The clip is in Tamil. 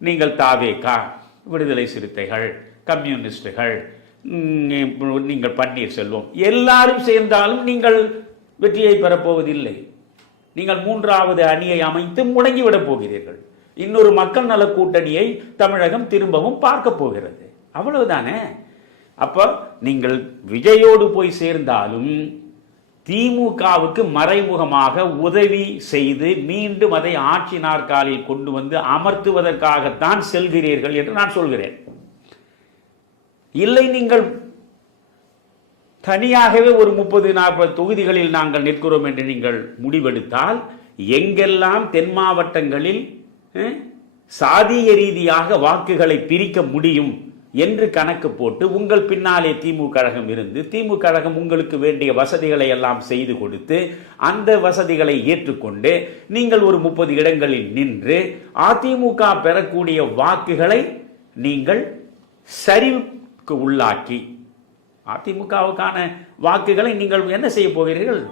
நீங்கள் தாவேகா விடுதலை சிறுத்தைகள் கம்யூனிஸ்டுகள் நீங்கள் நீங்கள் பன்னீர்செல்வம் எல்லாரும் சேர்ந்தாலும் நீங்கள் வெற்றியை பெறப்போவதில்லை நீங்கள் மூன்றாவது அணியை அமைத்து முடங்கிவிடப் போகிறீர்கள். இன்னொரு மக்கள் நல கூட்டணியை தமிழகம் திரும்பவும் பார்க்க போகிறது. அவ்வளவுதானே? அப்போ நீங்கள் விஜயோடு போய் சேர்ந்தாலும் திமுகவுக்கு மறைமுகமாக உதவி செய்து மீண்டும் அதை ஆட்சி நாற்காலில் கொண்டு வந்து அமர்த்துவதற்காகத்தான் செல்கிறீர்கள் என்று நான் சொல்கிறேன். இல்லை நீங்கள் தனியாகவே ஒரு முப்பது நாற்பது தொகுதிகளில் நாங்கள் நிற்கிறோம் என்று நீங்கள் முடிவெடுத்தால் எங்கெல்லாம் தென் மாவட்டங்களில் சாதிய ரீதியாக வாக்குகளை பிரிக்க முடியும் என்று கணக்கு போட்டு உங்கள் பின்னாலே திமுக கழகம் இருந்து திமுக கழகம் உங்களுக்கு வேண்டிய வசதிகளை எல்லாம் செய்து கொடுத்து அந்த வசதிகளை ஏற்றுக்கொண்டு நீங்கள் ஒரு முப்பது இடங்களில் நின்று அதிமுக பெறக்கூடிய வாக்குகளை நீங்கள் சரிவுக்கு உள்ளாக்கி அதிமுகவுக்கான வாக்குகளை நீங்கள் என்ன செய்ய போகிறீர்கள்?